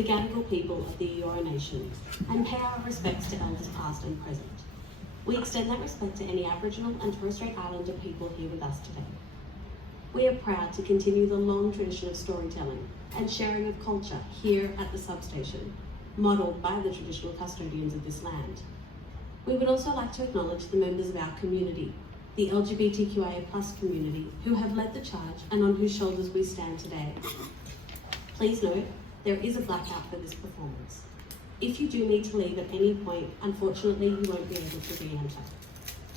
the Gadigal people of the Eora Nation, and pay our respects to elders past and present. We extend that respect to any Aboriginal and Torres Strait Islander people here with us today. We are proud to continue the long tradition of storytelling and sharing of culture here at the substation, modelled by the traditional custodians of this land. We would also like to acknowledge the members of our community, the LGBTQIA+ community, who have led the charge and on whose shoulders we stand today. Please note, there is a blackout for this performance. If you do need to leave at any point, unfortunately you won't be able to re-enter.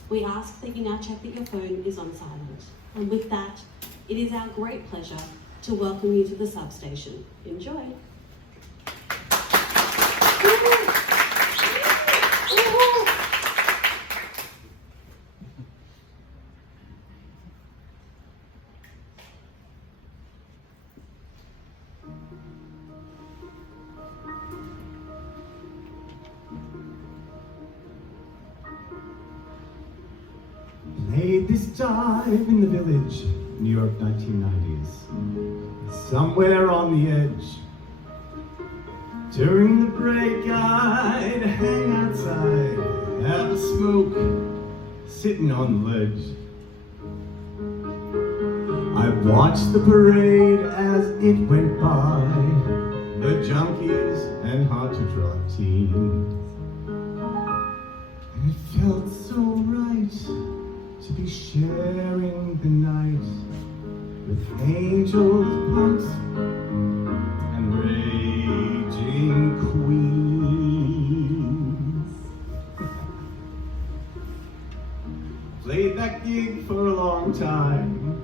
We ask that you now check that your phone is on silent. And with that, it is our great pleasure to welcome you to the substation. Enjoy. Played this dive in the village, New York 1990s, somewhere on the edge. During the break I'd hang outside, have a smoke, sitting on the ledge. I watched the parade as it went by, the junkies and hard-to-drug teens. And it felt so right to be sharing the night with angels, punks, and raging queens. Played that gig for a long time.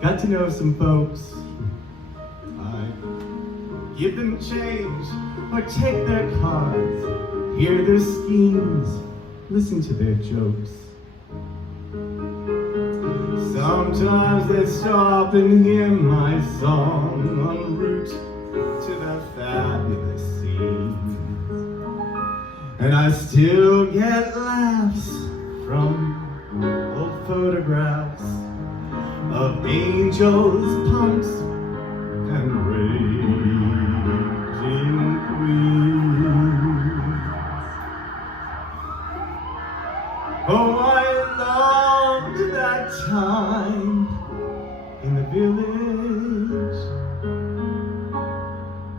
Got to know some folks. I'd give them change or take their cards, hear their schemes, listen to their jokes. Sometimes they'd stop and hear my song en route to their fabulous scenes. And I still get laughs from old photographs of angels, punks, and raging queens. Oh, I loved that time in the village,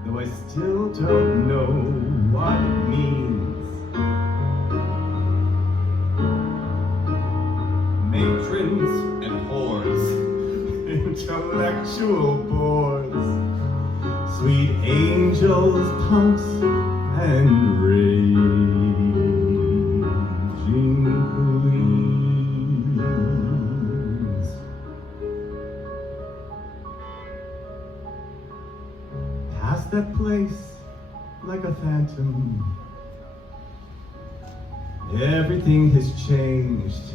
though I still don't know what it means. Matrons and whores, intellectual bores, sweet angels, punks, and raging queens. Past that place like a phantom, everything has changed.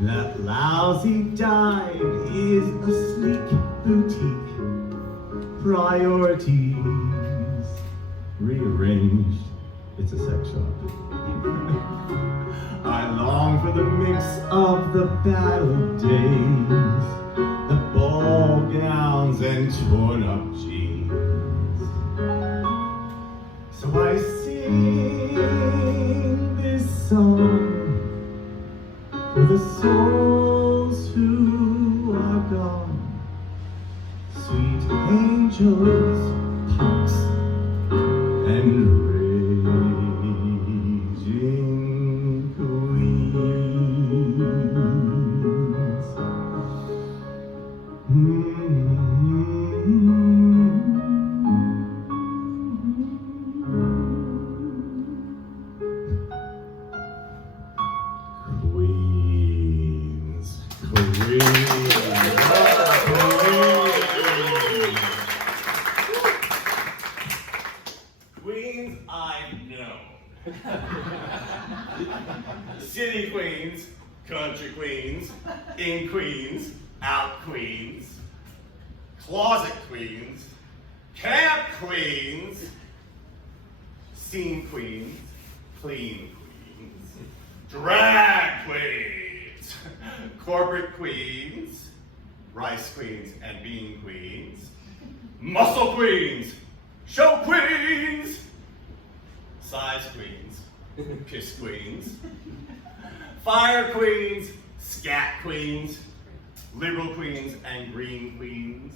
That lousy dive is a sleek boutique, priorities rearranged. It's a sex shop. I long for the mix of the battle days, the ball gowns and torn up jeans. So I sing this song for the souls who are gone, sweet angels, punks, and raging queens. queens I've known. City queens, country queens, in queens, out queens, closet queens, camp queens, scene queens, clean queens, drag queens, corporate queens, rice queens and bean queens, muscle queens, show queens, size queens, kiss queens, fire queens, scat queens, liberal queens and green queens,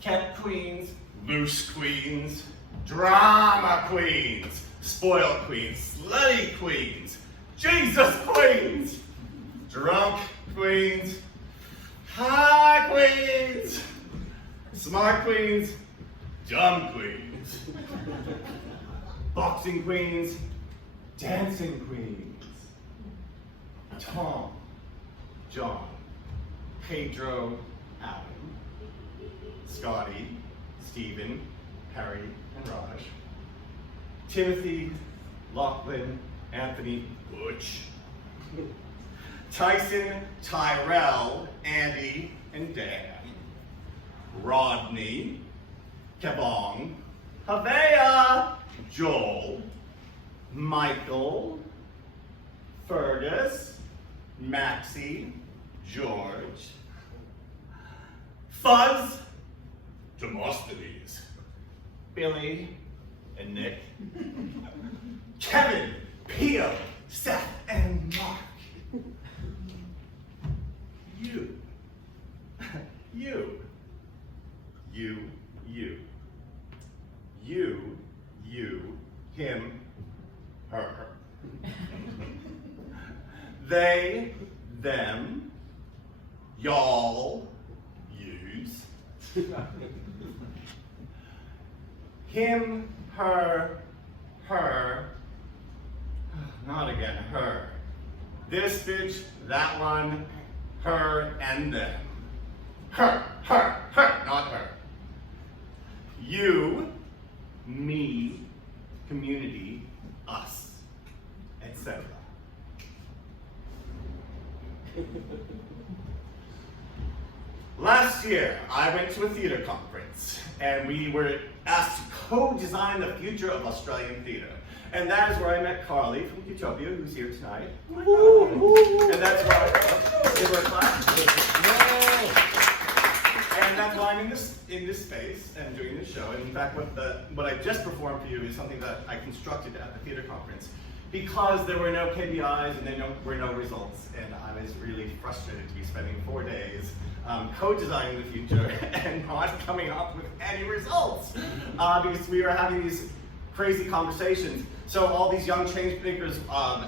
kept queens, loose queens, drama queens, spoiled queens, slutty queens, Jesus queens, drunk queens, high queens, smart queens, dumb queens, boxing queens, dancing queens, Tom, John, Pedro, Adam, Scotty, Stephen, Harry, and Raj, Timothy, Lachlan, Anthony, Butch, Tyson, Tyrell, Andy, and Dan, Rodney, Kebong, Havea, Joel, Michael, Fergus, Maxie, George, Fuzz, Demosthenes, Billy, and Nick, Kevin, Pio, Seth, and Mark. You, him, her. They, them, y'all, yous. Him, her, not again, her. This bitch, that one, her, and them. Her, not her. You, me, community, us, etc. Last year, I went to a theater conference, and we were asked to co-design the future of Australian theater. And that is where I met Carly from Utopia, who's here tonight. And that's why give her a clap. And that's why I'm in this space and doing this show. And in fact, what I just performed for you is something that I constructed at the theater conference, because there were no KPIs and there were no results. And I was really frustrated to be spending 4 days co-designing the future and not coming up with any results, because we were having these crazy conversations. So all these young change makers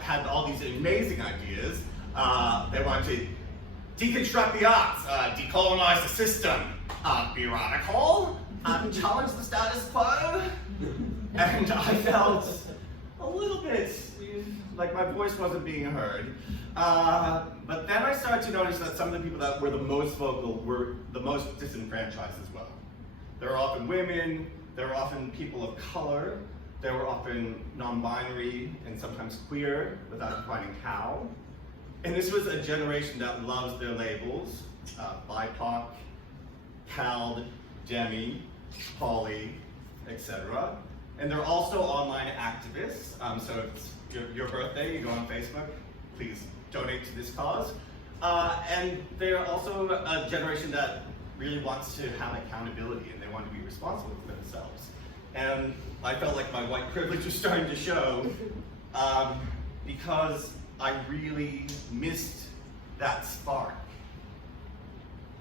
had all these amazing ideas. They wanted to deconstruct the arts, decolonize the system, be radical, challenge the status quo. And I felt a little bit like my voice wasn't being heard. But then I started to notice that some of the people that were the most vocal were the most disenfranchised as well. There were often women, there were often people of color, there were often non-binary and sometimes queer without defining how. And this was a generation that loves their labels, BIPOC, CALD, Demi, Poly, etc. And they're also online activists. So if it's your birthday, you go on Facebook, please donate to this cause. And they're also a generation that really wants to have accountability and they want to be responsible for themselves. And I felt like my white privilege was starting to show because I really missed that spark.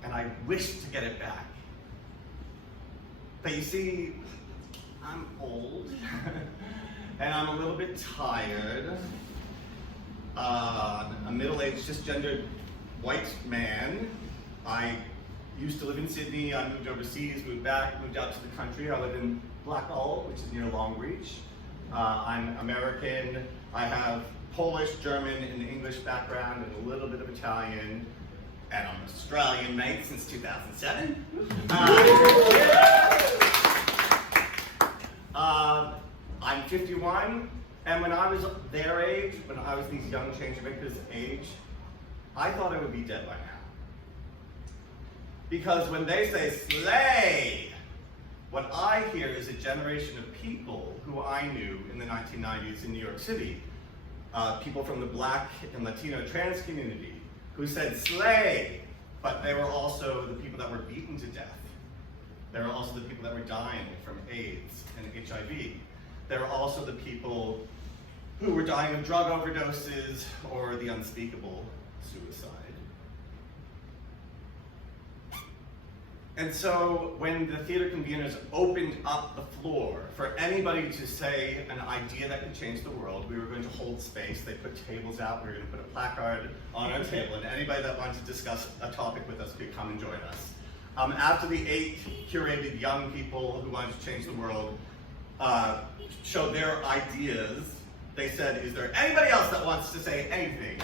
And I wished to get it back. But you see, I'm old and I'm a little bit tired. A middle-aged, cisgendered white man. I used to live in Sydney. I moved overseas, moved back, moved out to the country. I live in Blackall, which is near Longreach. I'm American. I have Polish, German, and English background, and a little bit of Italian. And I'm Australian, mate, since 2007. 51, and when I was their age, when I was these young change makers' age, I thought I would be dead by now. Because when they say slay, what I hear is a generation of people who I knew in the 1990s in New York City, people from the Black and Latino trans community, who said slay, but they were also the people that were beaten to death. They were also the people that were dying from AIDS and HIV. They were also the people who were dying of drug overdoses or the unspeakable suicide. And so when the theater conveners opened up the floor for anybody to say an idea that could change the world, we were going to hold space. They put tables out, we were going to put a placard on our table, and anybody that wanted to discuss a topic with us could come and join us. After the 8 curated young people who wanted to change the world showed their ideas, they said, is there anybody else that wants to say anything?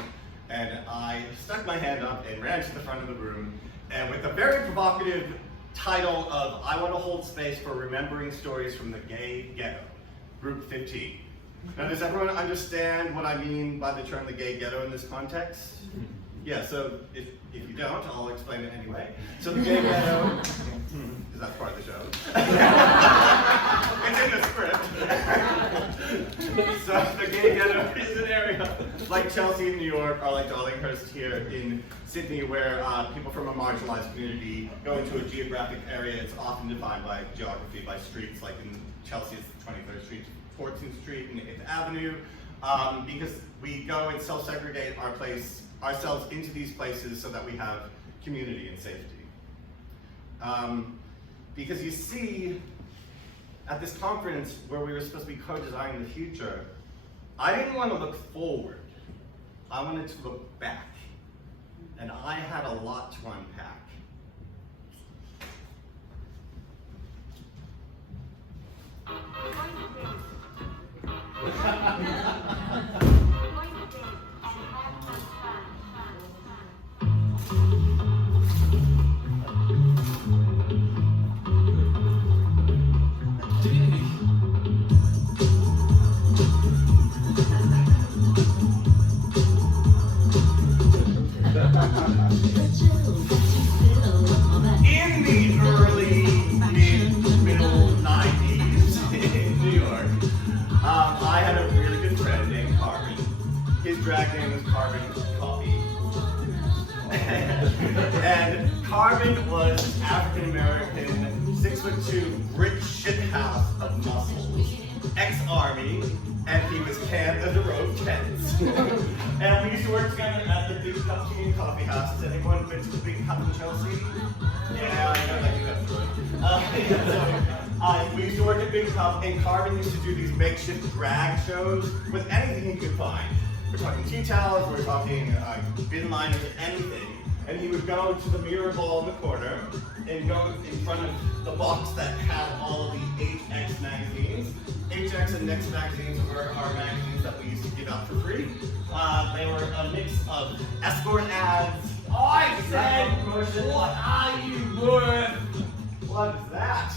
And I stuck my hand up and ran to the front of the room, and with a very provocative title of I want to hold space for remembering stories from the gay ghetto, group 15. Now, does everyone understand what I mean by the term the gay ghetto in this context? Yeah, so if you don't, I'll explain it anyway. So the gay ghetto, is that part of the show? It's in the script. So the gay ghetto is an area like Chelsea in New York, or like Darlinghurst here in Sydney, where people from a marginalized community go into a geographic area. It's often defined by geography, by streets, like in Chelsea it's 23rd Street, 14th Street, and 8th Avenue, because we go and self-segregate ourselves into these places so that we have community and safety. Because you see, at this conference where we were supposed to be co-designing the future, I didn't want to look forward. I wanted to look back. And I had a lot to unpack. In the early, middle 90s in New York, I had a really good friend named Carvin. His drag name was Carvin Coffee. And Carvin was African American, 6'2", rich shithouse of muscles, ex-army, and he was canned as a road tents. And we used to work together at the Big Cup Tea and Coffee House. Has anyone been to the Big Cup in Chelsea? Yeah, I know that you have to. We used to work at Big Cup, and Carvin used to do these makeshift drag shows with anything he could find. We're talking tea towels, we're talking bin liners, anything. And he would go to the mirror ball in the corner and go in front of the box that had all of the HX magazines. HX and Next magazines were our magazines that we used to give out for free. They were a mix of escort ads. I said, what are you worth? What is that?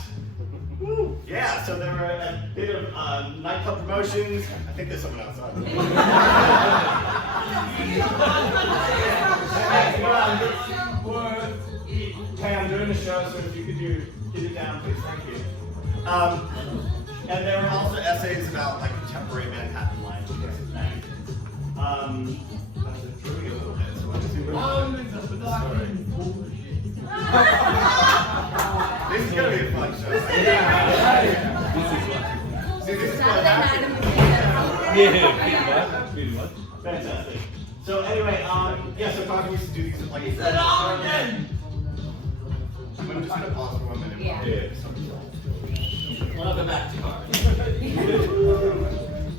Woo. Yeah, so there were a bit of nightclub promotions. I think there's someone outside. Hey, I'm doing the show, so if you could get it down, please, thank you. And there were also essays about like contemporary Manhattan life. That's a truly a little bit. So let's see This is gonna be a fun show. See, this is what happens. Yeah, Fantastic. So anyway, yeah, so Carvin used to do these like. I'm just gonna pause for 1 minute. Yeah. Welcome back to Carvin.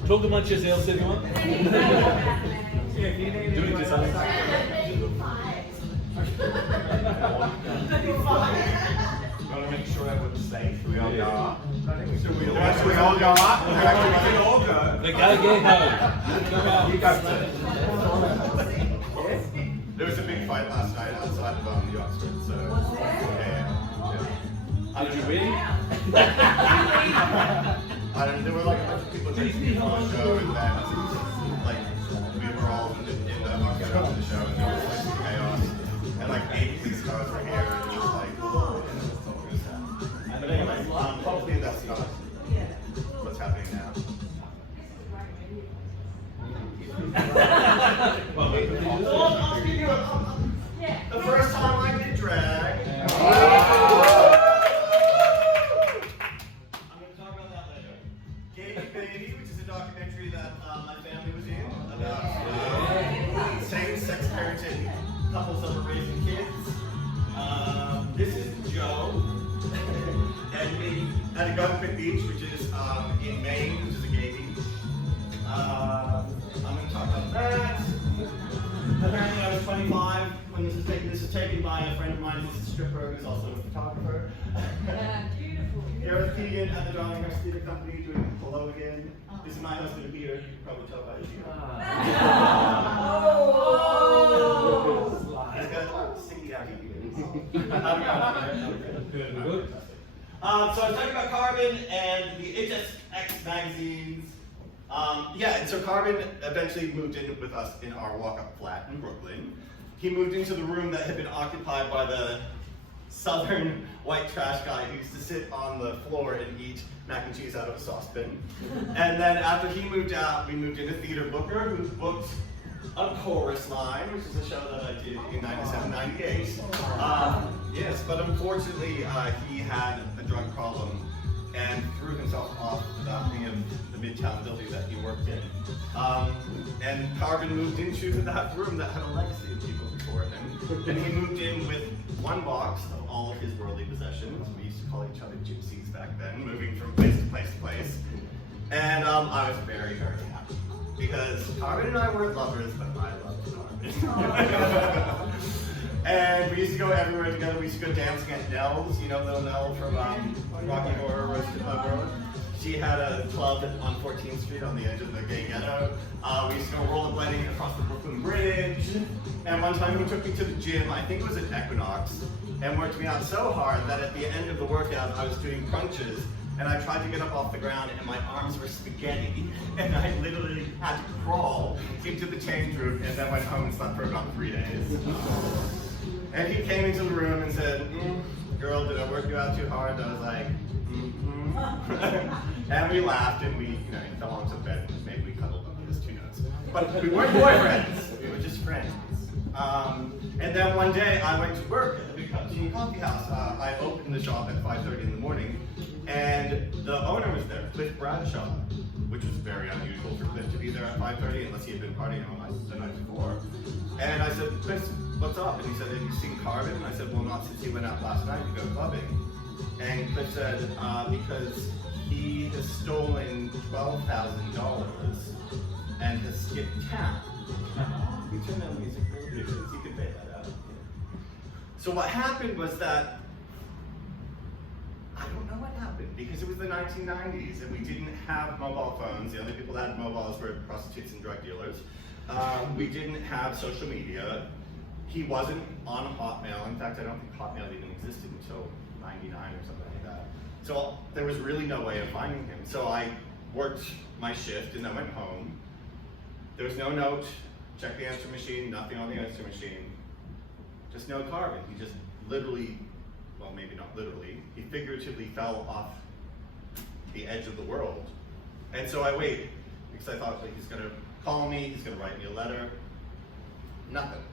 Talk amongst yourselves, everyone. Do it just I want to make sure everyone's safe. We all Yeah. go up. I think we should. We all go up. We can all go. They gotta get home. Come on. You go first. There was a big fight last night outside of the Oxford, so yeah. Did you win? I don't know. There were like a bunch of people was like on the show, and then like we were all in the after the show, and there was like chaos, and like 8 police cars were here, and it was like, oh, it was sad. But anyway, hopefully that's not what's happening now. The first time I did drag. I'm going to talk about that later. UYBNB, which is a documentary that my family was in about same-sex parenting couples that were raising kids. This is Joe and me at a Gunpit Beach, which is in Maine, which is a gay beach. I'm going to talk about that. Apparently I was 25 when this was taken. This was taken by a friend of mine who's a stripper who's also a photographer. Beautiful. Eric Keegan at the Darlinghurst Theatre Company doing Hello Again. This is my husband here. You can probably tell by his ear. He's got sticky out here. So I was talking about Carbon and the HSX magazines. And so Carbon eventually moved in with us in our walk-up flat in Brooklyn. He moved into the room that had been occupied by the southern white trash guy who used to sit on the floor and eat mac and cheese out of a saucepan. And then after he moved out, we moved into Theater Booker, who booked A Chorus Line, which is a show that I did in 97, 98. Yes, but unfortunately he had a drug problem and threw himself off the balcony of the Midtown building that he worked in. And Carbon moved into that room that had a legacy of people before him. And he moved in with one box of all of his worldly possessions. We used to call each other gypsies back then, moving from place to place to place. And I was very, very happy. Because Carbon and I weren't lovers, but I loved Carbon. And we used to go everywhere together. We used to go dancing at Nell's, you know little Nell from Rocky Horror Roasted Club Road. She had a club on 14th Street on the edge of the gay ghetto. We used to go rollerblading across the Brooklyn Bridge. And one time he took me to the gym, I think it was at Equinox, and worked me out so hard that at the end of the workout I was doing crunches, and I tried to get up off the ground and my arms were spaghetti, and I literally had to crawl into the change room and then went home and slept for about 3 days. And he came into the room and said, girl, did I work you out too hard? And I was like, and we laughed and he fell onto the bed and maybe we cuddled on his 2 notes. But we weren't boyfriends, we were just friends. And then one day I went to work at the Big Cup Tea and Coffee House. I opened the shop at 5:30 in the morning and the owner was there, Cliff Bradshaw, which was very unusual for Cliff to be there at 5:30 unless he had been partying the night before. And I said, Cliff, what's up? And he said, have you seen Carbon? And I said, well, not since he went out last night to go clubbing. And Cliff said, because he has stolen $12,000 and has skipped town. We turned down the music a little bit because he could pay that out. So what happened was that, I don't know what happened, because it was the 1990s and we didn't have mobile phones. The only people that had mobiles were prostitutes and drug dealers. We didn't have social media. He wasn't on Hotmail. In fact, I don't think Hotmail even existed until 99 or something like that. So there was really no way of finding him. So I worked my shift and then went home. There was no note, checked the answer machine, nothing on the answer machine. Just no Carbon. He just literally, well maybe not literally, he figuratively fell off the edge of the world. And so I waited, because I thought like, he's gonna call me, he's gonna write me a letter. Nothing.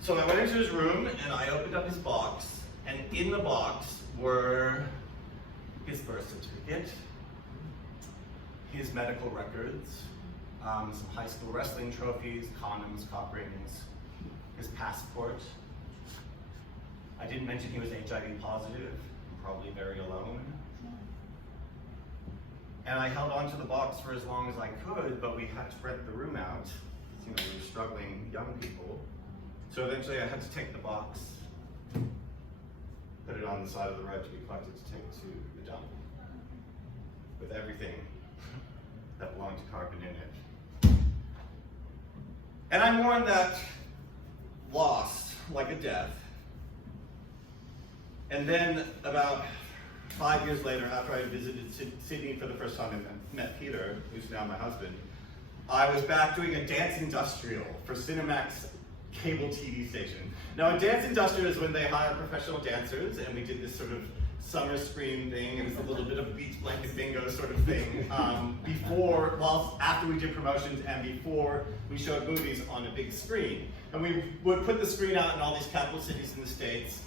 So I went into his room and I opened up his box, and in the box were his birth certificate, his medical records, some high school wrestling trophies, condoms, cock rings, his passport. I didn't mention he was HIV positive, probably very alone. And I held on to the box for as long as I could, but we had to rent the room out. We were struggling young people. So eventually I had to take the box, put it on the side of the road to be collected to take to the dump, with everything that belonged to Carbon in it. And I mourned that loss like a death. And then about 5 years later, after I visited Sydney for the first time and met Peter, who's now my husband, I was back doing a dance industrial for Cinemax cable TV station. Now, a dance industrial is when they hire professional dancers, and we did this sort of summer screen thing. It was a little bit of beach blanket bingo sort of thing after we did promotions and before we showed movies on a big screen. And we would put the screen out in all these capital cities in the States.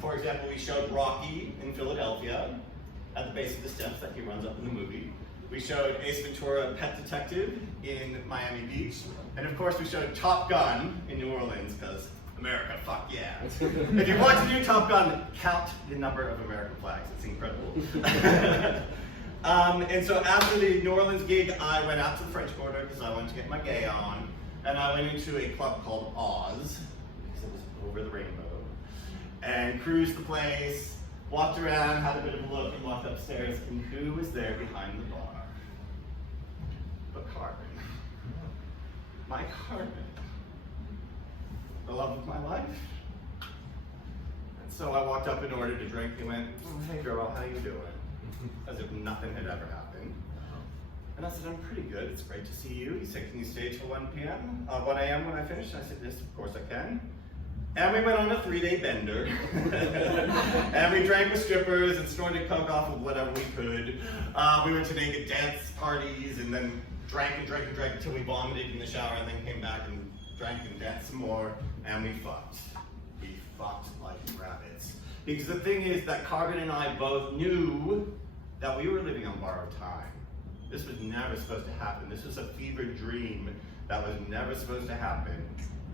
For example, we showed Rocky in Philadelphia at the base of the steps that he runs up in the movie. We showed Ace Ventura, Pet Detective in Miami Beach. And of course, we showed Top Gun in New Orleans, because America, fuck yeah. If you watch the new Top Gun, count the number of American flags. It's incredible. And so after the New Orleans gig, I went out to the French Quarter because I wanted to get my gay on. And I went into a club called Oz, because it was over the rainbow, and cruised the place, walked around, had a bit of a look, and walked upstairs, and who was there behind the bar? But Carmen. My Carmen. The love of my life. And so I walked up and ordered a drink. He went, "Oh, hey girl, how you doing?" As if nothing had ever happened. And I said, "I'm pretty good. It's great to see you." He said, "Can you stay till 1 a.m. when I finish?" And I said, "Yes, of course I can." And we went on a 3-day bender. And we drank with strippers and snorted coke off of whatever we could. We went to naked dance parties and then drank and drank and drank until we vomited in the shower and then came back and drank and danced some more, and we fucked. We fucked like rabbits. Because the thing is that Carmen and I both knew that we were living on borrowed time. This was never supposed to happen. This was a fevered dream that was never supposed to happen.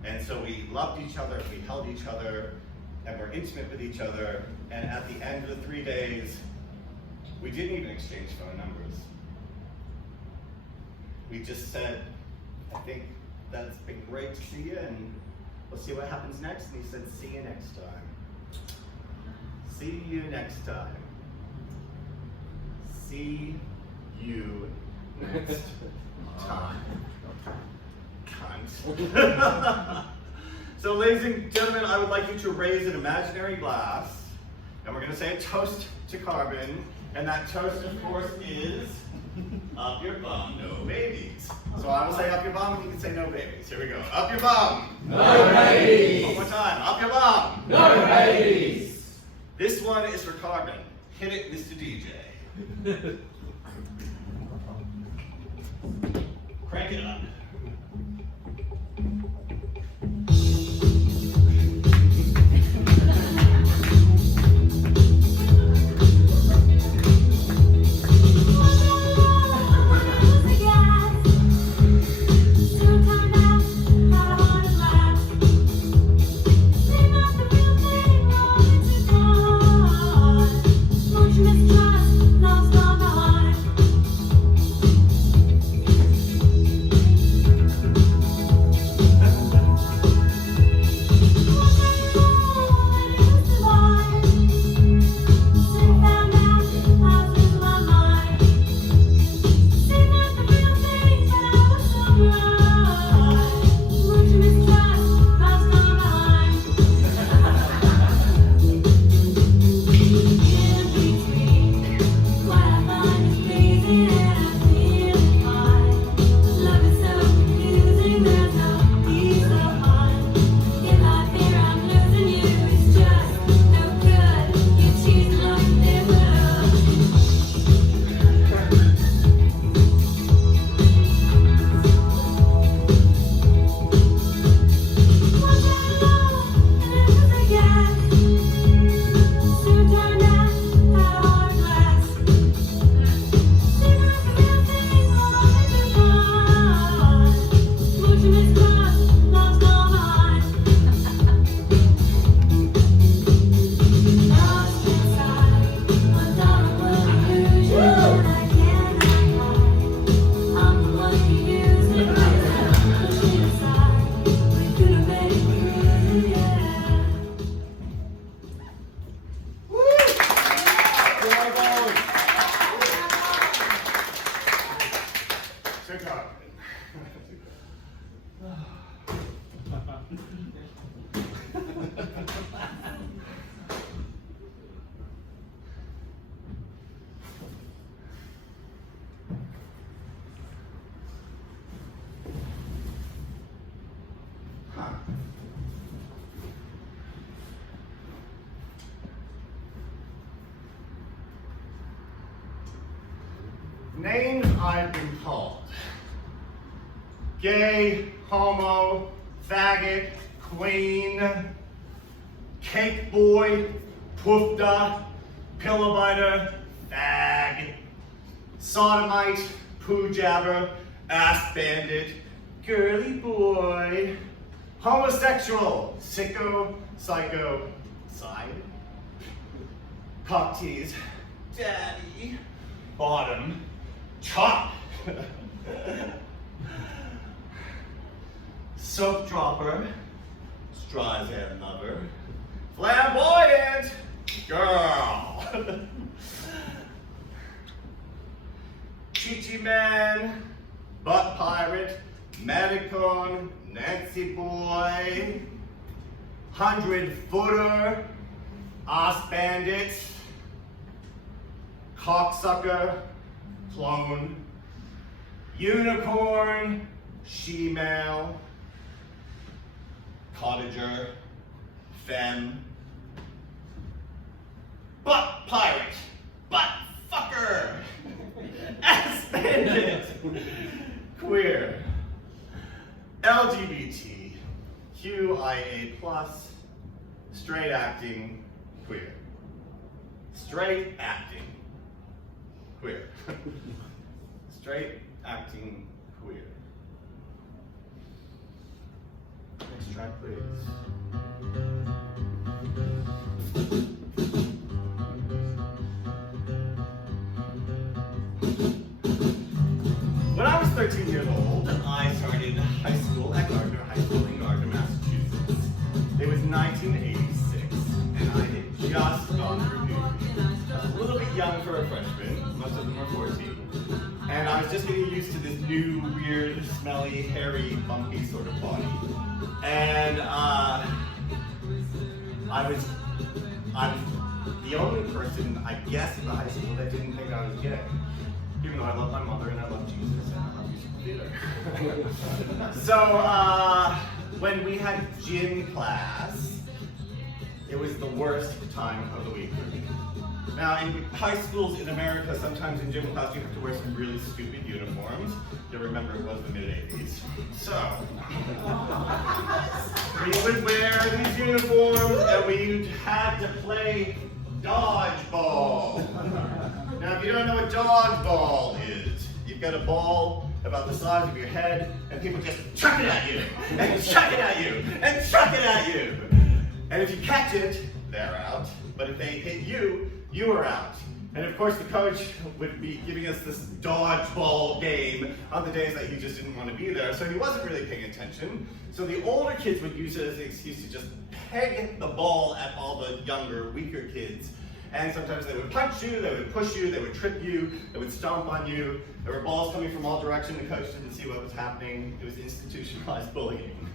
And so we loved each other, we held each other, and were intimate with each other. And at the end of the 3 days, we didn't even exchange phone numbers. We just said, "I think that's been great to see you, and we'll see what happens next." And he said, "See you next time. See you next time. See you next time." Cunt. So, ladies and gentlemen, I would like you to raise an imaginary glass, and we're going to say a toast to Carmen, and that toast, of course, is up your bum, no babies. So I will say up your bum, and you can say no babies. Here we go. Up your bum. No babies. One more time. Up your bum. No babies. This one is for Carmen. Hit it, Mr. DJ. Crank it up. Names I've been called: gay, homo, faggot, queen, cake boy, poofda, pillow biter, fag, sodomite, poo jabber, ass bandit, girly boy, homosexual, sicko, psycho, side, cock tease, daddy, bottom, chop, soap dropper, Streisand lover, flamboyant, girl, Chichi man, butt pirate, Manicone, Nancy boy, 100-footer, ass bandit, cocksucker, clone, unicorn, she-male, cottager, femme, butt pirate, butt fucker, ass bandit, queer, LGBT, QIA+, straight acting, queer. Straight acting, queer. Straight acting, queer. Next track, please. When I was 13 years old, I started high school at Gardner High School in Gardner, Massachusetts. It was 1986, and I had just gone through puberty. I was a little bit young for a freshman, most of them were 14. And I was just getting used to this new, weird, smelly, hairy, bumpy sort of body. And I was the only person, I guess, in the high school that didn't think I was gay. Even though I love my mother and I love Jesus and I love musical theater. So when we had gym class, it was the worst time of the week for me. Now in high schools in America, sometimes in gym class you have to wear some really stupid uniforms. You'll remember it was the mid-80s. So we would wear these uniforms and we had to play dodgeball. Now, if you don't know what dodgeball is, you've got a ball about the size of your head, and people just chuck it at you, and chuck it at you, and chuck it at you. And if you catch it, they're out. But if they hit you, you are out. And of course, the coach would be giving us this dodgeball game on the days that he just didn't want to be there, so he wasn't really paying attention. So the older kids would use it as an excuse to just peg the ball at all the younger, weaker kids. And sometimes they would punch you, they would push you, they would trip you, they would stomp on you. There were balls coming from all directions, the coach didn't see what was happening. It was institutionalized bullying.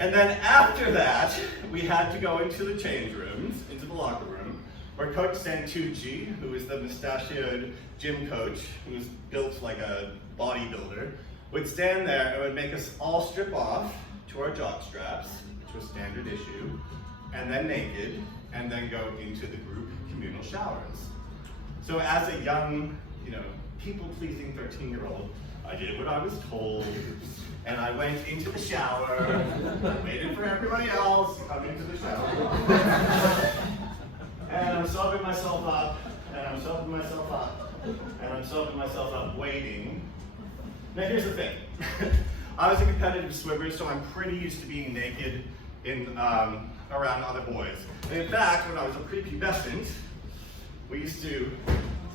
And then after that, we had to go into the change rooms, into the locker room, where Coach Santucci, who is the mustachioed gym coach, who was built like a bodybuilder, would stand there and would make us all strip off to our jock straps, which was standard issue, and then naked, and then go into the group communal showers. So as a young, people-pleasing 13-year-old, I did what I was told, and I went into the shower, waited for everybody else to come into the shower, and I'm soaping myself up, and I'm soaping myself up, and I'm soaping myself up, waiting. Now here's the thing. I was a competitive swimmer, so I'm pretty used to being naked around other boys. And in fact, when I was a prepubescent, we used to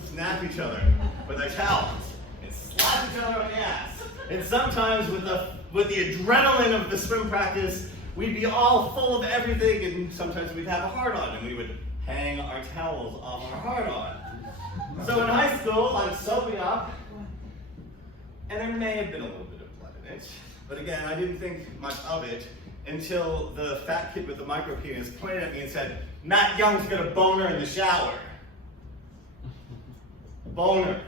snap each other with our towels and slap each other on the ass. And sometimes with the adrenaline of the swim practice, we'd be all full of everything, and sometimes we'd have a hard-on, and we would hang our towels off our hard-on. So in high school, I'm soaping up, and there may have been a little bit of blood in it, but again, I didn't think much of it until the fat kid with the micro penis pointed at me and said, "Matt Young's got a boner in the shower." Boner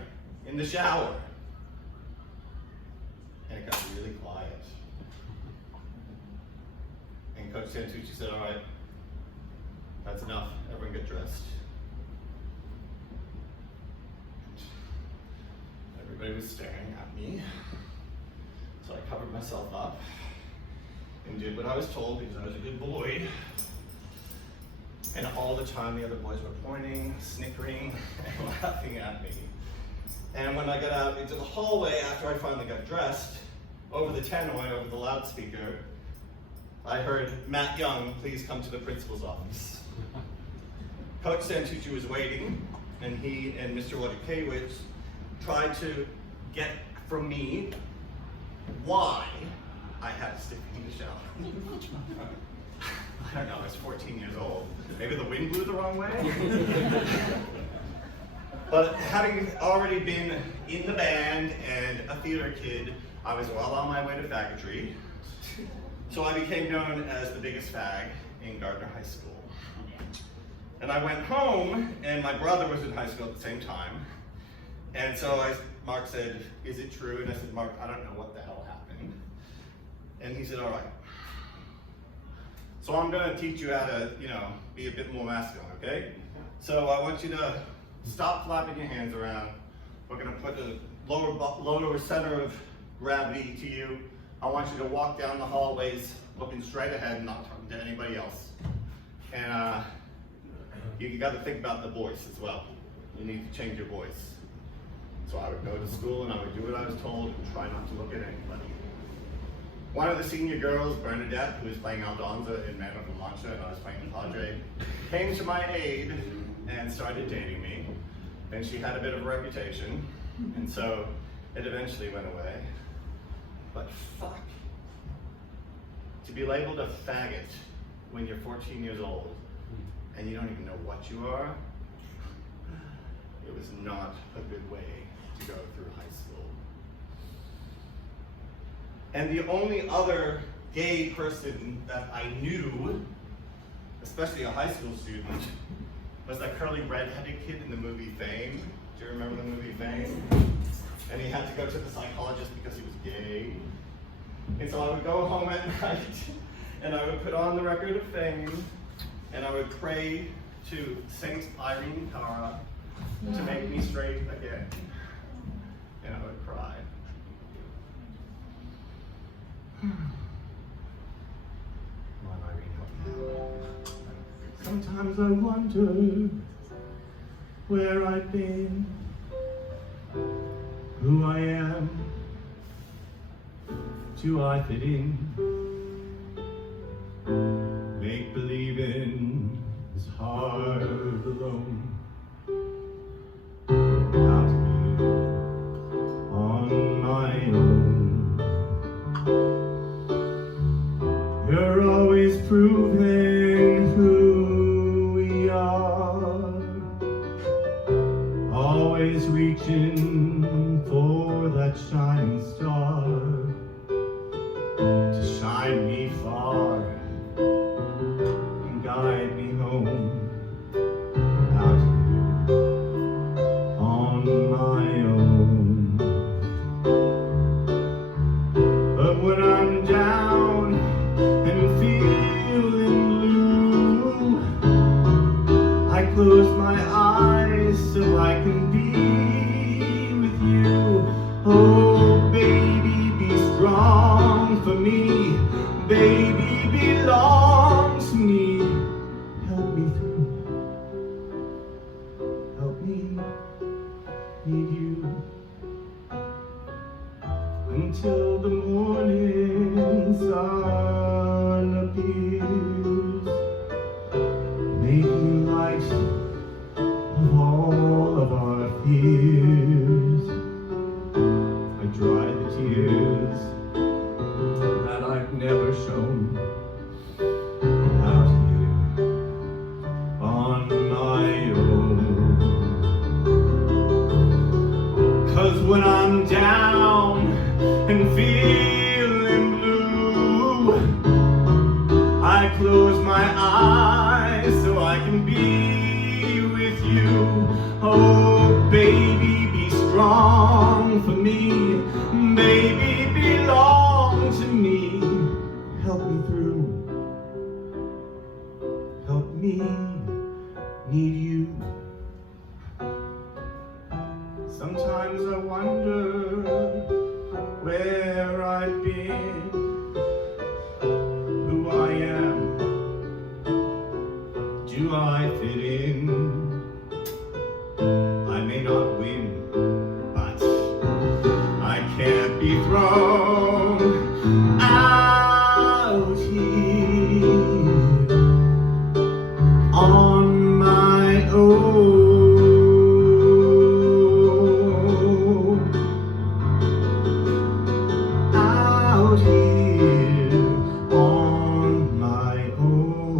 in the shower. And it got really quiet. And Coach Santucci said, "All right, that's enough. Everyone get dressed." everybody was staring at me. So I covered myself up and did what I was told because I was a good boy. And all the time the other boys were pointing, snickering, and laughing at me. And when I got out into the hallway after I finally got dressed, over the tannoy, over the loudspeaker, I heard, "Matt Young, please come to the principal's office." Coach Santucci was waiting, and he and Mr. Wojciechowicz tried to get from me why I had a stick in the shower. I don't know, I was 14 years old. Maybe the wind blew the wrong way? But having already been in the band and a theater kid, I was well on my way to faggotry. So I became known as the biggest fag in Gardner High School. And I went home, and my brother was in high school at the same time. And so Mark said, "Is it true?" And I said, "Mark, I don't know what the hell happened." And he said, "All right. So I'm gonna teach you how to, be a bit more masculine, okay? So I want you to stop flapping your hands around. We're gonna put a lower center of gravity to you. I want you to walk down the hallways looking straight ahead and not talking to anybody else. And you got to think about the voice as well. You need to change your voice." So I would go to school and I would do what I was told and try not to look at anybody. One of the senior girls, Bernadette, who was playing Aldonza in Man of La Mancha and I was playing Padre, came to my aid and started dating me. And she had a bit of a reputation, and so it eventually went away. But fuck, to be labeled a faggot when you're 14 years old and you don't even know what you are, it was not a good way to go through high school. And the only other gay person that I knew, especially a high school student, was that curly red-headed kid in the movie Fame. Do you remember the movie Fame? And he had to go to the psychologist because he was gay. And so I would go home at night and I would put on the record of Fame and I would pray to Saint Irene Cara to make me straight again. And I would cry. Come on, Irene, help me. Sometimes I wonder where I've been, who I am, do I fit in? Make believing is hard alone. Out here on my own. You're always proving who we are, always reaching for that shining star to shine me far and guide me home. Out here on my own. But when I'm down and feeling blue, I close my eyes so I can be with you. Oh baby, be strong for me. Baby belongs to me. Help me through. Help me need you. Until the morning sun appears, making light of all of our fears. I dry the tears that I've never shown. Out here on my own. 'Cause when I'm down and feeling blue, I close my eyes so I can be with you. Oh baby, be strong for me. Baby, belong to me. Help me through. Help me need you. Sometimes Sometimes I wonder where I've been, who I am, do I fit in? I may not win, but I can't be thrown out here on my own. Out here on my own.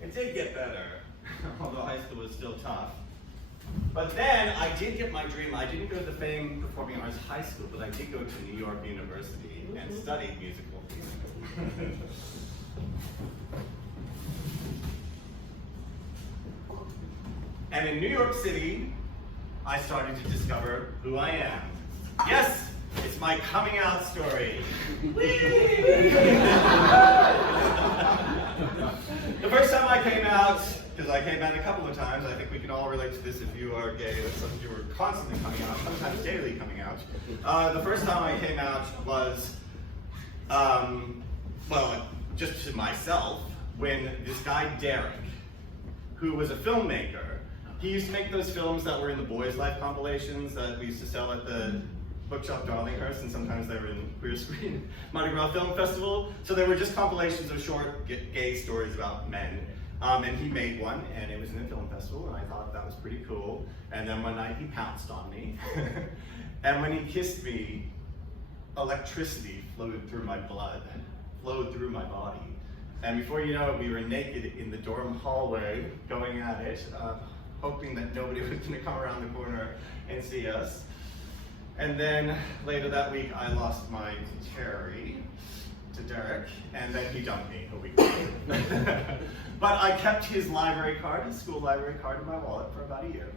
It did get better, although high school was still tough. But then I did get my dream. I didn't go to the famed performing arts high school, but I did go to New York University and study musical theater. And in New York City, I started to discover who I am. Yes, it's my coming out story. The first time I came out, because I came out a couple of times, I think we can all relate to this if you are gay, or some of you are constantly coming out, sometimes daily coming out. The first time I came out was, well, just to myself, when this guy Derek, who was a filmmaker, he used to make those films that were in the Boys Life compilations that we used to sell at the Bookshop Darlinghurst, and sometimes they were in Queer Screen Mardi Gras Film Festival. So they were just compilations of short gay stories about men. And he made one, and it was in a film festival, and I thought that was pretty cool. And then one night he pounced on me. And when he kissed me, electricity flowed through my blood, flowed through my body. And before you know it, we were naked in the dorm hallway, going at it, hoping that nobody was going to come around the corner and see us. And then later that week, I lost my Terry to Derek, and then he dumped me a week later. But I kept his library card, his school library card, in my wallet for about a year.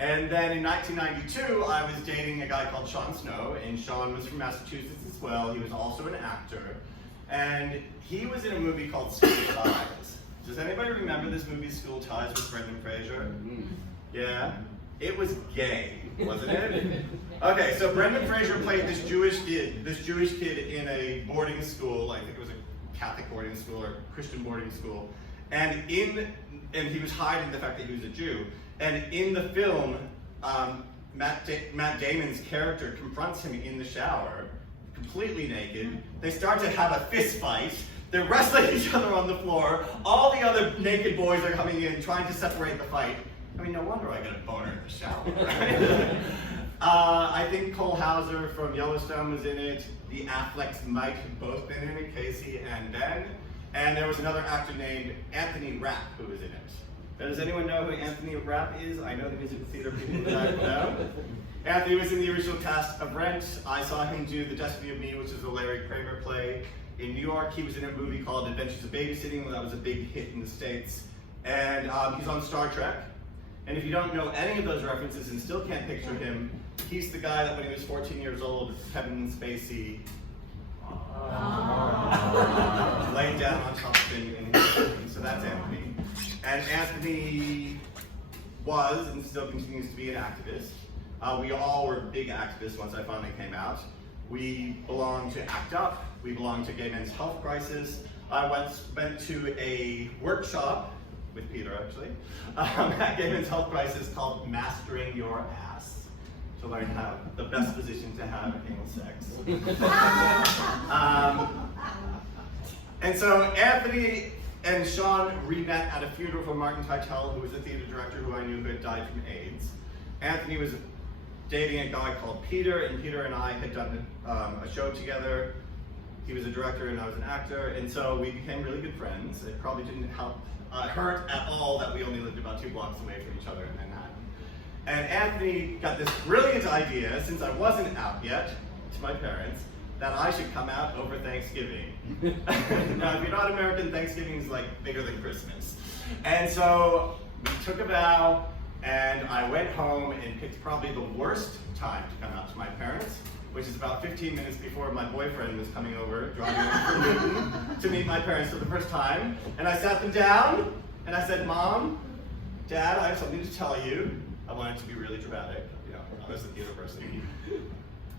And then in 1992, I was dating a guy called Sean Snow, and Sean was from Massachusetts as well. He was also an actor. And he was in a movie called School Ties. Does anybody remember this movie, School Ties, with Brendan Fraser? Yeah? It was gay, wasn't it? Okay, so Brendan Fraser played this Jewish kid in a boarding school, I think it was a Catholic boarding school or Christian boarding school. And he was hiding the fact that he was a Jew. And in the film, Matt Damon's character confronts him in the shower, completely naked. They start to have a fist fight. They're wrestling each other on the floor. All the other naked boys are coming in, trying to separate the fight. I mean, no wonder I got a boner in the shower, right? I think Cole Hauser from Yellowstone was in it. The Afflecks might have both been in it, Casey and Ben. And there was another actor named Anthony Rapp who was in it. Now, does anyone know who Anthony Rapp is? I know the music theater people that know. Anthony was in the original cast of Rent. I saw him do The Destiny of Me, which is a Larry Kramer play. In New York, he was in a movie called Adventures of Babysitting, that was a big hit in the States. And he's on Star Trek. And if you don't know any of those references and still can't picture him, he's the guy that when he was 14 years old, Kevin Spacey laid down on top of him in his room. So that's Anthony. And Anthony was and still continues to be an activist. We all were big activists once I finally came out. We belong to ACT UP. We belong to Gay Men's Health Crisis. I once went to a workshop with Peter, actually, at Gay Men's Health Crisis called Mastering Your Ass, to learn how the best position to have anal sex. And so Anthony and Sean re-met at a funeral for Martin Teitel, who was a theater director who I knew who had died from AIDS. Anthony was dating a guy called Peter, and Peter and I had done a show together. He was a director and I was an actor, and so we became really good friends. It probably didn't hurt at all that we only lived about 2 blocks away from each other in Manhattan. And Anthony got this brilliant idea, since I wasn't out yet, to my parents, that I should come out over Thanksgiving. Now, if you're not American, Thanksgiving is like bigger than Christmas. And so we took a vow, and I went home and picked probably the worst time to come out to my parents, which is about 15 minutes before my boyfriend was coming over, driving over from Newton to meet my parents for the first time. And I sat them down, and I said, Mom, Dad, I have something to tell you. I wanted to be really dramatic, you know, I was at the university.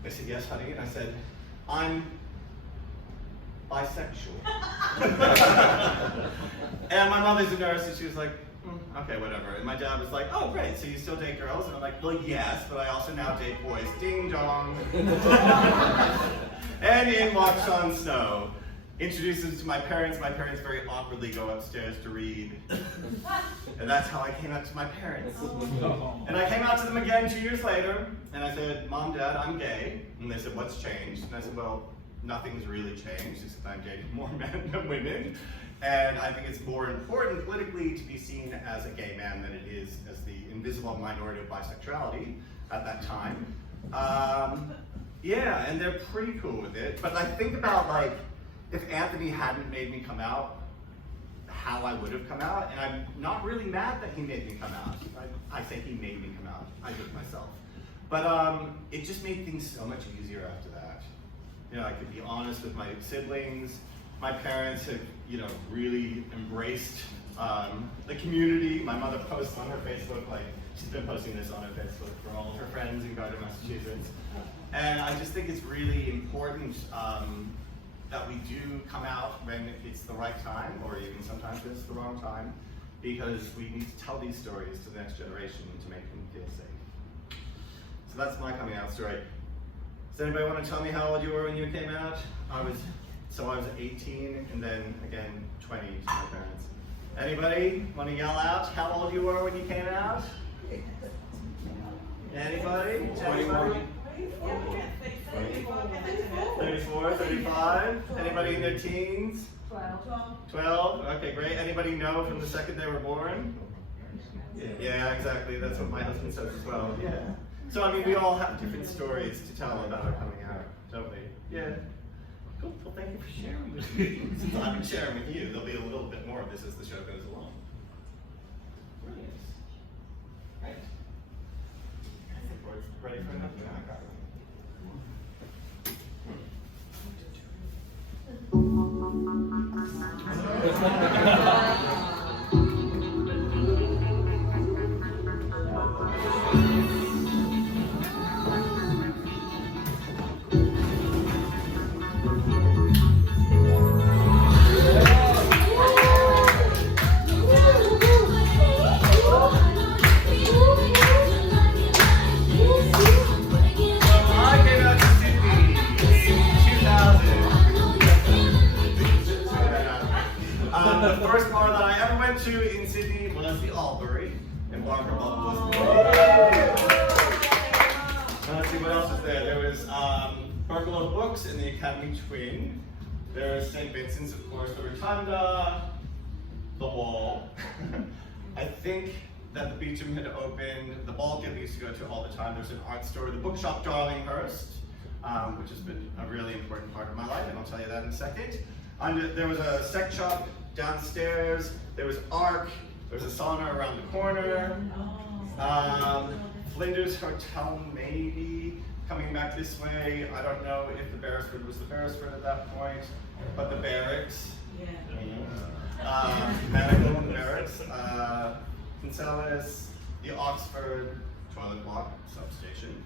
They said, yes, honey, and I said, I'm bisexual. And my mother's a nurse, and she was like, okay, whatever. And my dad was like, oh, great, so you still date girls? And I'm like, well, yes, but I also now date boys. Ding dong. And in walks Sean Snow. Introduces to my parents. My parents very awkwardly go upstairs to read. And that's how I came out to my parents. And I came out to them again 2 years later, and I said, Mom, Dad, I'm gay. And they said, what's changed? And I said, well, nothing's really changed, except I'm dating more men than women. And I think it's more important politically to be seen as a gay man than it is as the invisible minority of bisexuality at that time. Yeah, and they're pretty cool with it. But I think about, like, if Anthony hadn't made me come out, how I would have come out. And I'm not really mad that he made me come out. I say he made me come out. I did it myself. But it just made things so much easier after that. You know, I could be honest with my siblings. My parents have, you know, really embraced the community. My mother posts on her Facebook, like, she's been posting this on her Facebook for all of her friends in Gardner, Massachusetts. And I just think it's really important that we do come out when it's the right time, or even sometimes it's the wrong time, because we need to tell these stories to the next generation to make them feel safe. So that's my coming out story. Does anybody want to tell me how old you were when you came out? I was 18, and then again 20 to my parents. Anybody want to yell out how old you were when you came out? Anybody? 21. 34, 35? Anybody in their teens? 12? Okay, great. Anybody know from the second they were born? Yeah, exactly. That's what my husband says as well. Yeah. So, I mean, we all have different stories to tell about our coming out, don't we? Yeah. Cool. Well, thank you for sharing with me. Since I've been sharing with you, there'll be a little bit more of this as the show goes along. Brilliant. Right. I think we're ready for another track. The first bar that I ever went to in Sydney was the Albury, and Barbara Bubble was there. Let's see what else is there. There was Berkeley Books and the Academy Twin. There's St. Vincent's, of course, the Rotunda, the Wall. I think that the Beecham had opened, the ball kid we used to go to all the time. There's an art store, the bookshop Darlinghurst, which has been a really important part of my life, and I'll tell you that in a second. There was a sex shop downstairs, there was Arc, there was a sauna around the corner, Flinders Hotel maybe, coming back this way. I don't know if the Beresford was the Beresford at that point, but the Barracks, Medical and Barracks, Kinsellus, the Oxford toilet block substation,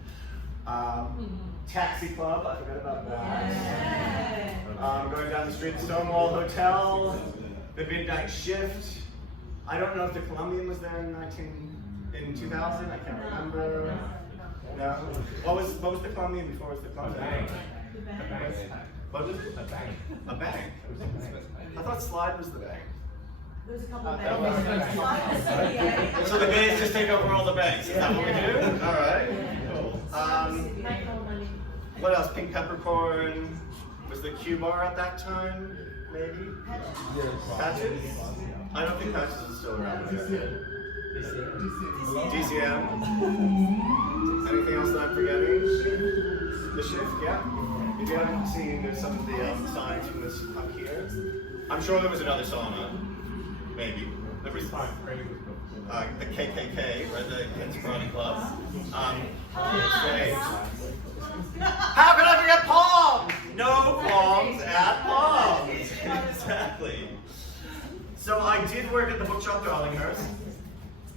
Taxi Club, I forgot about that. Going down the street, the Stonewall Hotel, the Midnight Shift. I don't know if the Columbian was there in 2000. I can't remember. No. What was the Columbian before it was the Columbian? What was it? A bank. I thought Slide was the bank. There's a couple of banks. So the gays just take over all the banks. Is that what we do? All right. Cool. What else? Pink Peppercorn. Was the Q Bar at that time? Maybe? Patches? I don't think Patches is still around. DCM. Anything else that I'm forgetting? The Shift, yeah. If you haven't seen, there's some of the signs from this up here. I'm sure there was another sauna. Maybe. There was the KKK, right? The Kids Karate Club. How can I forget Palms? No qualms at Palms. Exactly. So I did work at the bookshop Darlinghurst.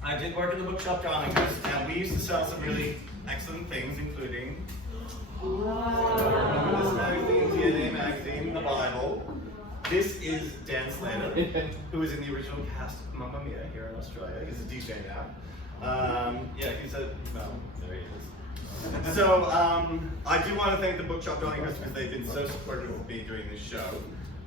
And we used to sell some really excellent things, including this magazine, DNA magazine, the Bible. This is Dan Slater, who was in the original cast of Mamma Mia here in Australia. He's a DJ now. Yeah, he's a, well, there he is. So I do want to thank the bookshop Darlinghurst because they've been so supportive of me during this show.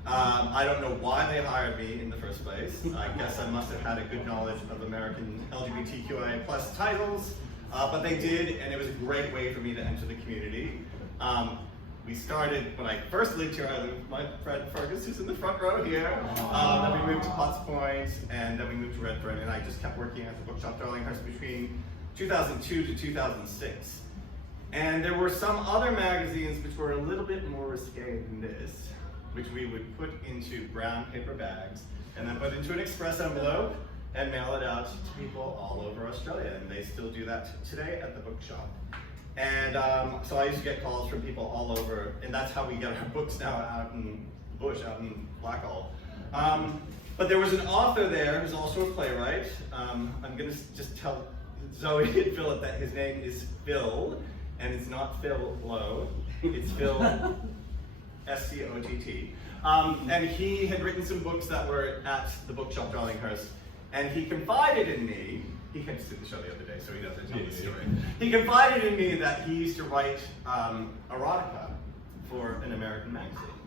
I don't know why they hired me in the first place. I guess I must have had a good knowledge of American LGBTQIA+ titles, but they did, and it was a great way for me to enter the community. We started, when I first lived here, I lived with my friend Fergus, who's in the front row here. Then we moved to Potts Point, and then we moved to Redfern, and I just kept working at the bookshop Darlinghurst between 2002 to 2006. And there were some other magazines which were a little bit more risque than this, which we would put into brown paper bags, and then put into an express envelope, and mail it out to people all over Australia, and they still do that today at the bookshop. And so I used to get calls from people all over, and that's how we get our books now out in the bush, out in Blackall. But there was an author there who's also a playwright. I'm gonna just tell Zoe and Philip that his name is Phil, and it's not Phil Lowe, it's Phil S-C-O-T-T. And he had written some books that were at the bookshop Darlinghurst, and he confided in me. He came to see the show the other day, so he doesn't tell the story. He confided in me that he used to write erotica for an American magazine.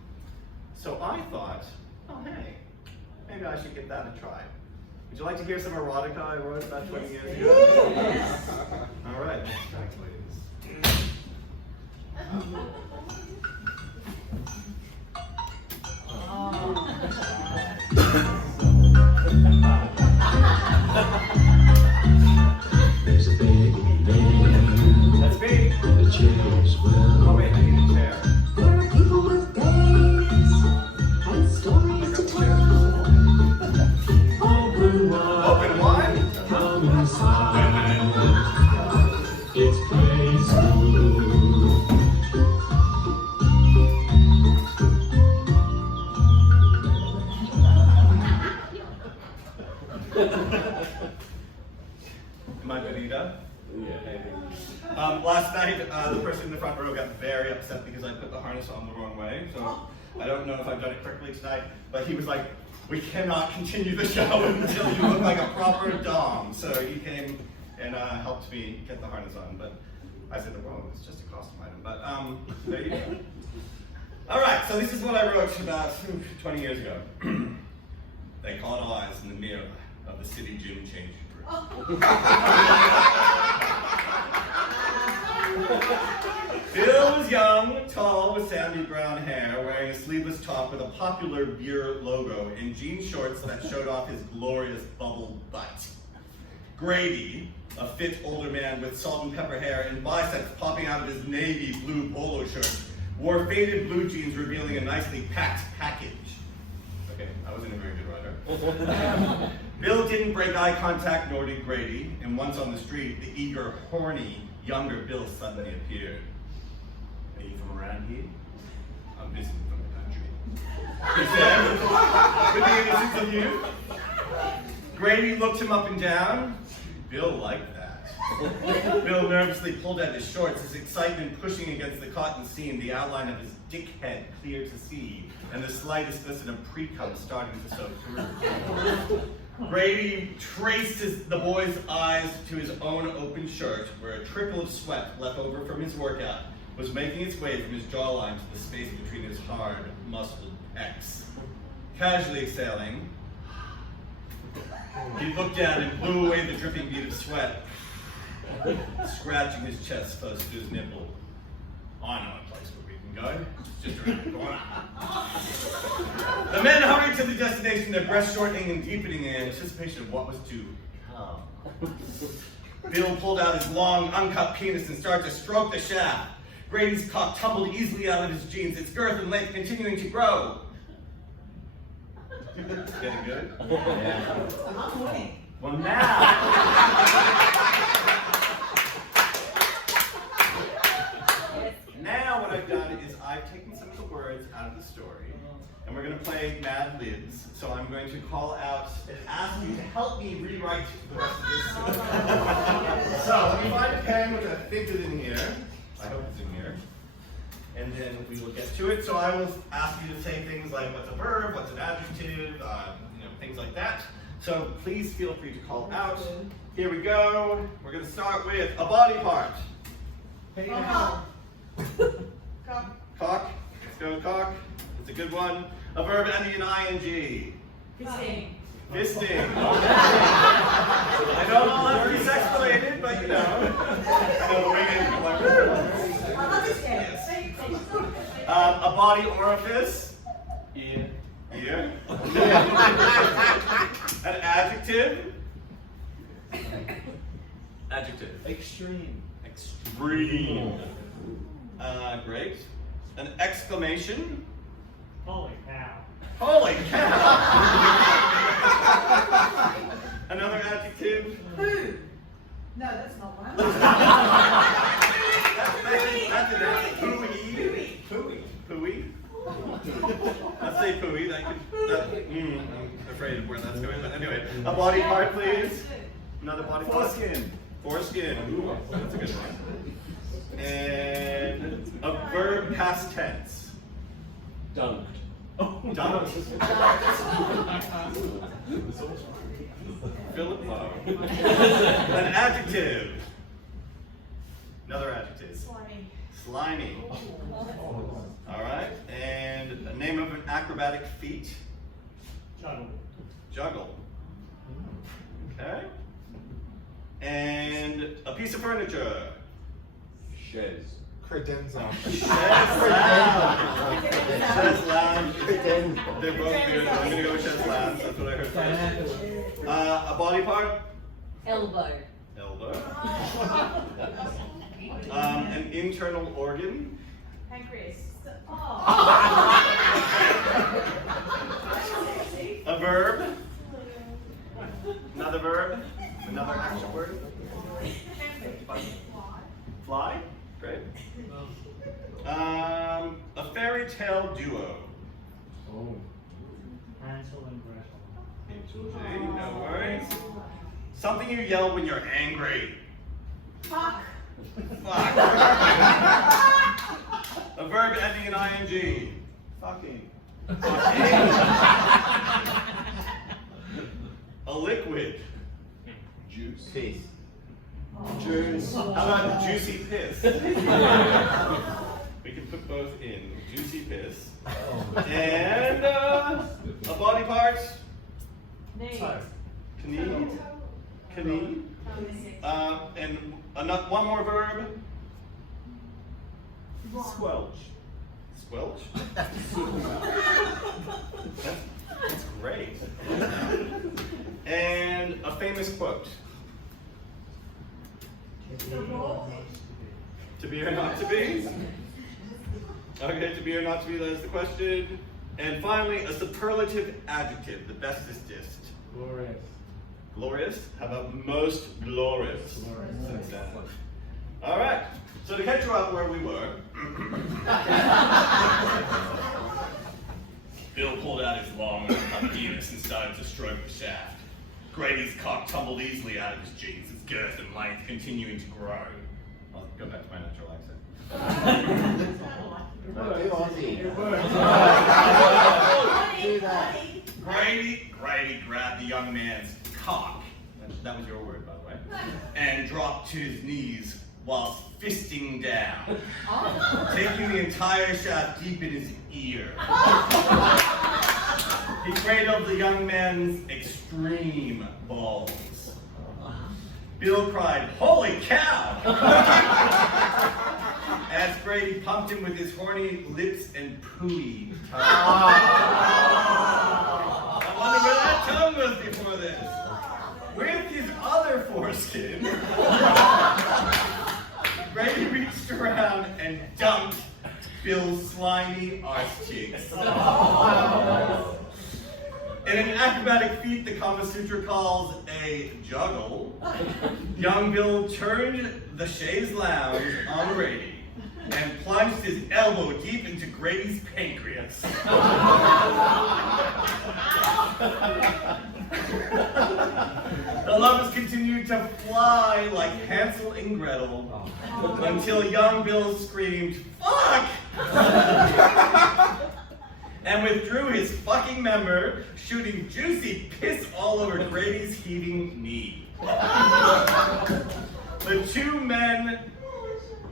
So I thought, oh hey, maybe I should give that a try. Would you like to hear some erotica I wrote about 20 years ago? Yes. All right. There's a big man. That's me. The chairs well. Oh wait, I need a chair. There are people with days and stories to tell. Open wide. Open wide? Come inside. It's preschool. Am I Benita? Last night, the person in the front row got very upset because I put the harness on the wrong way. So I don't know if I've done it correctly tonight, but he was like, we cannot continue the show until you look like a proper dom. So he came and helped me get the harness on. But I said, well, it's just a costume item. But there you go. All right, so this is what I wrote about 20 years ago. They caught eyes in the mirror of the city gym changing room. Bill was young, tall, with sandy brown hair, wearing a sleeveless top with a popular beer logo and jean shorts that showed off his glorious bubble butt. Grady, a fit older man with salt and pepper hair and biceps popping out of his navy blue polo shirt, wore faded blue jeans revealing a nicely packed package. Okay, I wasn't a very good writer. Bill didn't break eye contact, nor did Grady, and once on the street, the eager, horny, younger Bill suddenly appeared. Are you from around here? I'm visiting from the country. He said, with the innocence of youth. Grady looked him up and down. Bill liked that. Bill nervously pulled at his shorts, his excitement pushing against the cotton seam, the outline of his dick head clear to see, and the slightest glisten of pre-cum starting to soak through. Grady traced the boy's eyes to his own open shirt, where a trickle of sweat left over from his workout was making its way from his jawline to the space between his hard, muscled pecs. Casually exhaling, he looked down and blew away the dripping bead of sweat, scratching his chest close to his nipple. I know a place where we can go. It's just around the corner. The men hurried to the destination, their breath shortening and deepening in anticipation of what was to come. Bill pulled out his long, uncut penis and started to stroke the shaft. Grady's cock tumbled easily out of his jeans, its girth and length continuing to grow. Getting good? Yeah. I'm winning. Well, now of the story, and we're going to play Mad Libs. So I'm going to call out and ask you to help me rewrite the rest of this story. So let me find a pen, which I think is in here. I hope it's in here. And then we will get to it. So I will ask you to say things like what's a verb, what's an adjective, things like that. So please feel free to call out. Here we go. We're going to start with a body part. Cock. Cock. Let's go with cock. It's a good one. A verb ending in ing. Fisting. Fisting. I don't all have to be sex related, but you know. I know the women. I understand. A body orifice. Ear. Ear. An adjective. Adjective. Extreme. Extreme. Great. An exclamation. Holy cow. Holy cow! Another adjective. Poo. No, that's not one. That's an adjective. Pooey. Pooey. Let's say pooey. I'm afraid of where that's going. But anyway, a body part, please. Another body part. Foreskin. Foreskin. Ooh, that's a good one. And a verb past tense. Dunked. Dunked. Philip Lowe. An adjective. Another adjective. Slimy. Slimy. All right. And a name of an acrobatic feat. Juggle. Juggle. Okay. And a piece of furniture. Chaise. Credenza. Chaise lounge. Chaise lounge. They're both good. I'm gonna go with chaise lounge. That's what I heard first. A body part. Elbow. Elbow. An internal organ. Pancreas. A verb. Another verb. Another action word. Fly. Great. A fairy tale duo. Oh. Hansel and Gretel. Okay, no worries. Something you yell when you're angry. Fuck. Fuck. A verb ending in ing. Fucking. A liquid. Juice. Piss. Juice. How about juicy piss? We can put both in. Juicy piss. And a body part. Knee. Knee. Knee. And one more verb. Squelch. Squelch. That's great. And a famous quote. To be or not to be? Okay, to be or not to be, that is the question. And finally, a superlative adjective, the bestestest. Glorious. Glorious? How about most glorious? All right, so to catch you up where we were, Bill pulled out his long penis and started to stroke the shaft. Grady's cock tumbled easily out of his jeans, its girth and length continuing to grow. I'll go back to my natural accent. Grady grabbed the young man's cock, that was your word by the way, and dropped to his knees whilst fisting down, taking the entire shaft deep in his ear. He cradled the young man's extreme balls. Bill cried, "Holy cow!" as Grady pumped him with his horny lips and pooey tongue. I wonder where that tongue was before this. With his other foreskin, Grady reached around and dumped Bill's slimy arse cheeks. In an acrobatic feat the Kama Sutra calls a juggle, young Bill turned the chaise lounge on Grady, and plunged his elbow deep into Grady's pancreas. The lovers continued to fly like Hansel and Gretel until young Bill screamed, "Fuck!" and withdrew his fucking member, shooting juicy piss all over Grady's heaving knee. The two men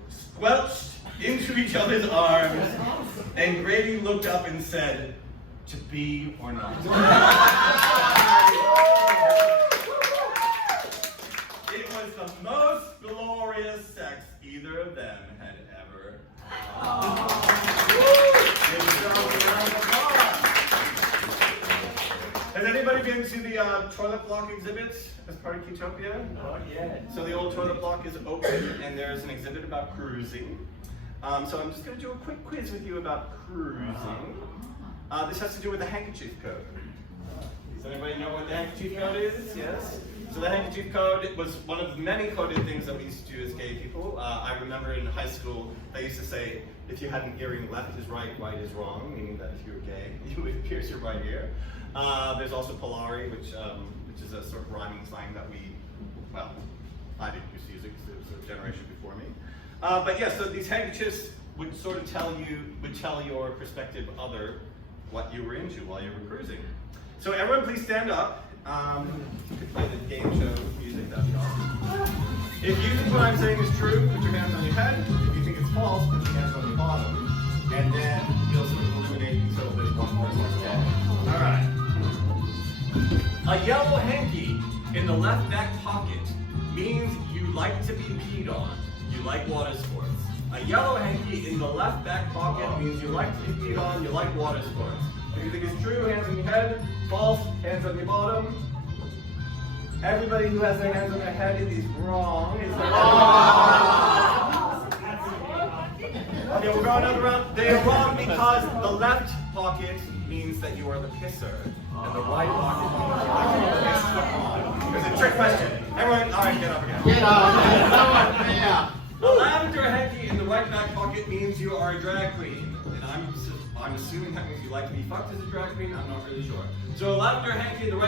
squelched into each other's arms, and Grady looked up and said, "To be or not?" It was the most glorious sex either of them had ever had. Give yourselves a round of applause. Has anybody been to the toilet block exhibit as part of Keytopia? Not yet. So the old toilet block is open, and there's an exhibit about cruising. So I'm just going to do a quick quiz with you about cruising. This has to do with the handkerchief code. Does anybody know what the handkerchief code is? Yes? So the handkerchief code was one of many coded things that we used to do as gay people. I remember in high school, they used to say, if you had an earring, left is right, is wrong, meaning that if you were gay, you would pierce your right ear. There's also Polari, which is a sort of rhyming slang that I didn't used to use it because it was a generation before me. But yeah, so these handkerchiefs would sort of tell your prospective other what you were into while you were cruising. So everyone please stand up. You could play the game show music, that'd be awesome. If you think what I'm saying is true, put your hands on your head. If you think it's false, put your hands on your bottom. And then you'll sort of eliminate until there's one person left. Alright. A yellow hanky in the left back pocket means you like to be peed on. You like water sports. A yellow hanky in the left back pocket means you like to be peed on, you like water sports. If you think it's true, hands on your head. False, hands on your bottom. Everybody who has their hands on their head is wrong. Okay, we'll go another round. They are wrong because the left pocket means that you are the pisser, and the right pocket means you like to piss on. It's a trick question. Everyone, all right, get up again. Get up, yeah. A lavender hanky in the right back pocket means you are a drag queen. And I'm assuming that means you like to be fucked as a drag queen. I'm not really sure. So a lavender hanky in the right